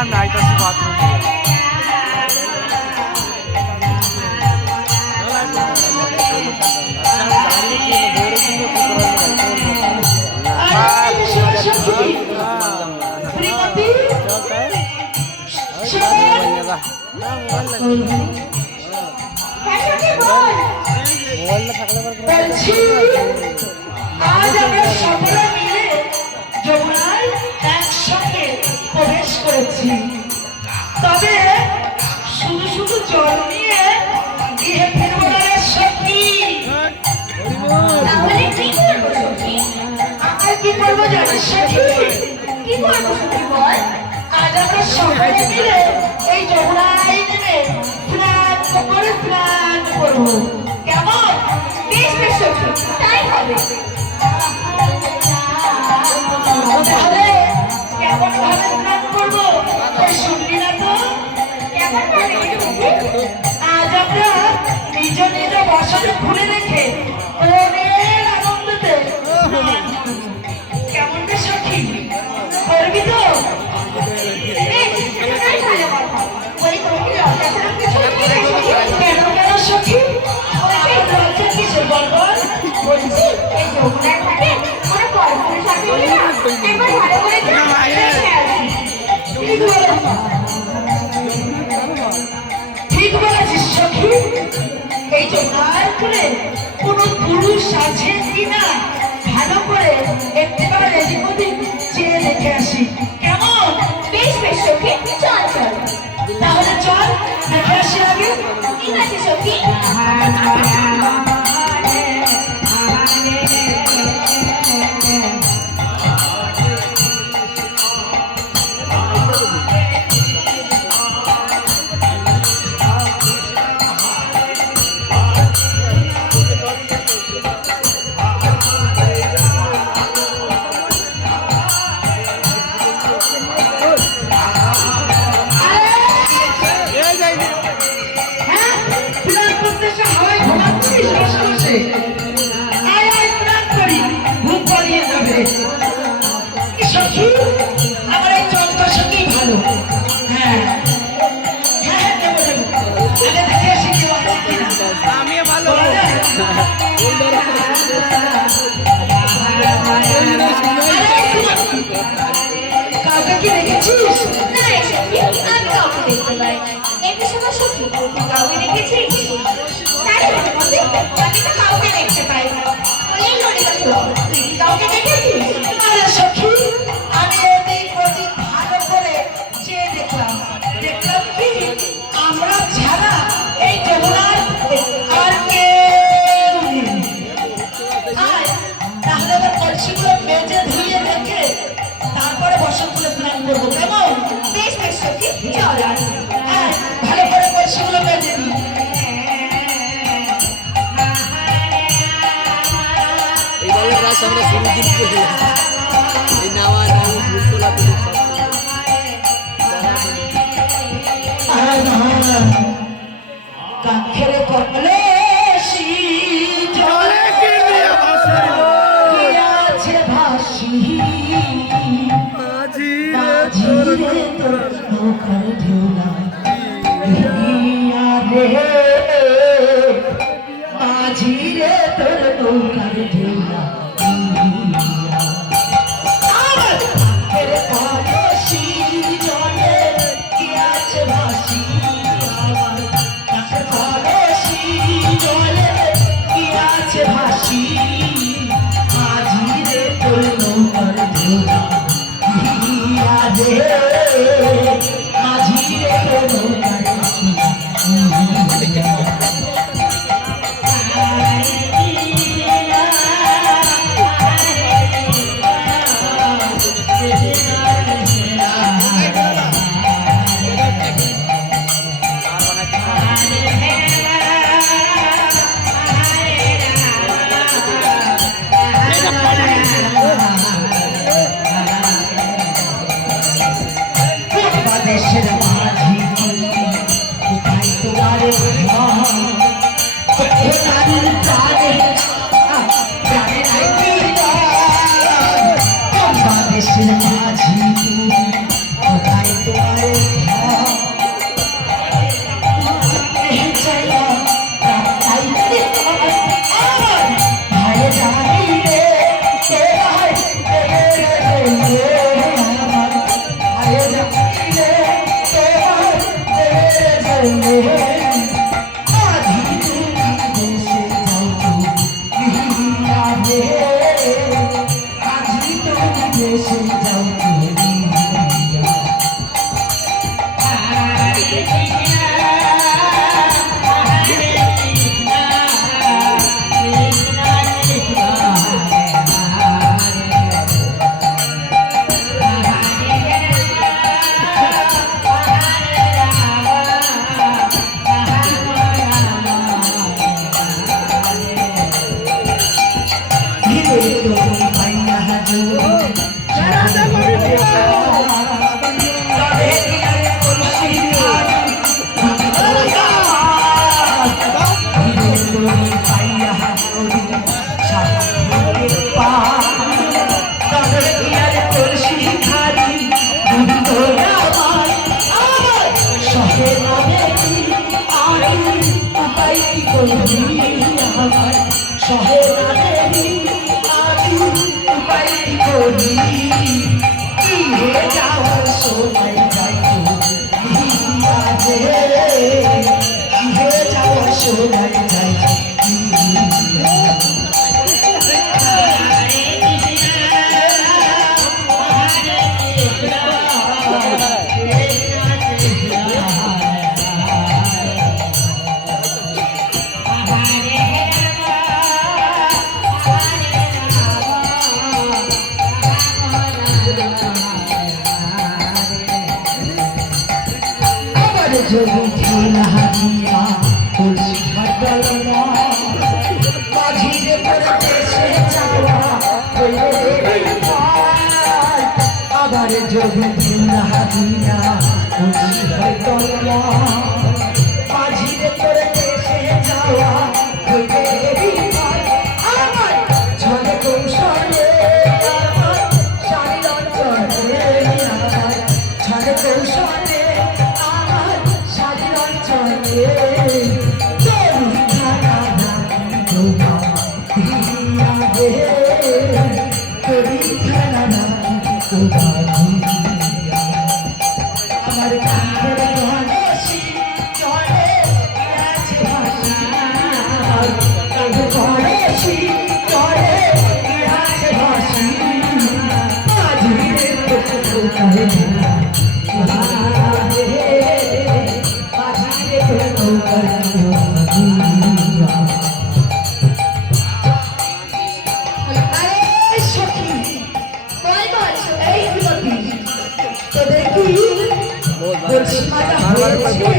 আমি আইতাছি বাথরুম আজ আমরা সকলে মিলে যমুনায় একসঙ্গে প্রবেশ করেছি। তবে শুধু শুধু জল নিয়ে গিয়ে ফিরবো না রে সখী। তাহলে কি করবো সখী? আর কি করবো জানিস সখী? কি করবো সখী বল? আজ আমরা সকলে মিলে এই যমুনায় নেমে স্নান করবো। কেমন? বেশ বেশ সখী, তাই হবে। তাহলে কেমন ভাবে স্নান করবো ওই শুনলি না তো? কেমন ভাবে সখী? আজ আমরা নিজ নিজ বসনে খুলে রেখে মনের আনন্দতে কেমন রে সখী? করবি তো? বেশ, এতটাই ভালো কথা। বলি তোমাকে লজ্জা করার কিছু নেই রে সখী? কেন কেন সখী? আমার লজ্জা কিসের বল বল? বলছি, এই যমুনার ঘাটে কোনো কর্পূরের সাথে হলে না, একবার ভালো করে যা, দেখে আসি। ঠিক বলেছিস। ঠিক বলেছিস সখী। এই যমুনার কূলে কোনো পুরুষ আছে কিনা ভালো করে একবার এদিক ওদিক চেয়ে দেখে আসি। কেমন? বেশ বেশ সখী, চল চল। তাহলে চল দেখে আসি আগে। ঠিক আছে সখী। হ্যাঁ, স্নান করতে এসে হাওয়ায় ঘুমাচ্ছিস বসে বসে। আয় আয় স্নান করি, ঘুম পালিয়ে যাবে। কি সখী? আমার এই চন্দ্র সখী ভালো। হ্যাঁ হ্যাঁ হ্যাঁ, দেবো দেবো। আগে দেখে আসি কেউ আছে কিনা। আমি ভালো বলা যায়? কাউকে কি দেখেছিস? না রে সখী, আমি কাউকে দেখতে পাই না। এমনি সময় সখী, তুই কাউকে দেখেছিস? তাই বলে মতে, আমি তো কাউকে দেখতে পাই না। বলেই ললিতা সখী, তুই কি কাউকে দেখেছিস? আরে সখী, আমি এদিক ওদিক ভালো করে চেয়ে দেখলাম। দেখলাম কি আমরা ছাড়া এই যমুনার আর কেউ নেই। আয়, তাহলে এবার কলসিগুলো মেজে ধুয়ে রেখে তারপরে বসনগুলো স্নান করবো। কেমন? বেশ বেশ সখী, চল। আয়, ভালো করে কলসিগুলো মেজে দিই। এই দলের কাজ আমরা শুরু দিন করে এই নামা নাম ভুল তোলা তুলি কাক্ষের কলসি জলে আছে ভাসি মাঝিরে তোর নৌকার ঢেউলা রে মাঝিরে তোর নৌকার ঢেউলা কাক্ষের কলসি জলে আছে ভাসি আমার কাক্ষের কলসি জলে আছে ভাসি মাঝিরে তোর নৌকার ঢেউলা মাঝিরে তোর নৌকার দেশের মাঝি কোথায় তোমার নারীর প্রাণে প্রাণে বাংলাদেশের মাঝি কোথায় তোমার এসে যাও করিয়া। সহে রাধেরি আমি উপায় করি কি হে যাও সোনাই যাই কি হে যাও সোনাই যাই যদি খেলা হারিয়া তুলসী ফাটল মাঝিরে পড়তে সে চাওয়া আবার যদি খেলা হারিয়া তুলসী ফাটল মাঝিরে পড়তে সে চাওয়া আমার ছলে কৌশলে আমার শাড়ির অঞ্চলে আমার ছলে কৌশলে আমার কাঁধের গণেশী চলে গেছে ভাসি কাঁধে গণেশী চলে গেছে ভাসি মাঝিরে কোথায় তোদের কি বলছি মজা হয়েছে?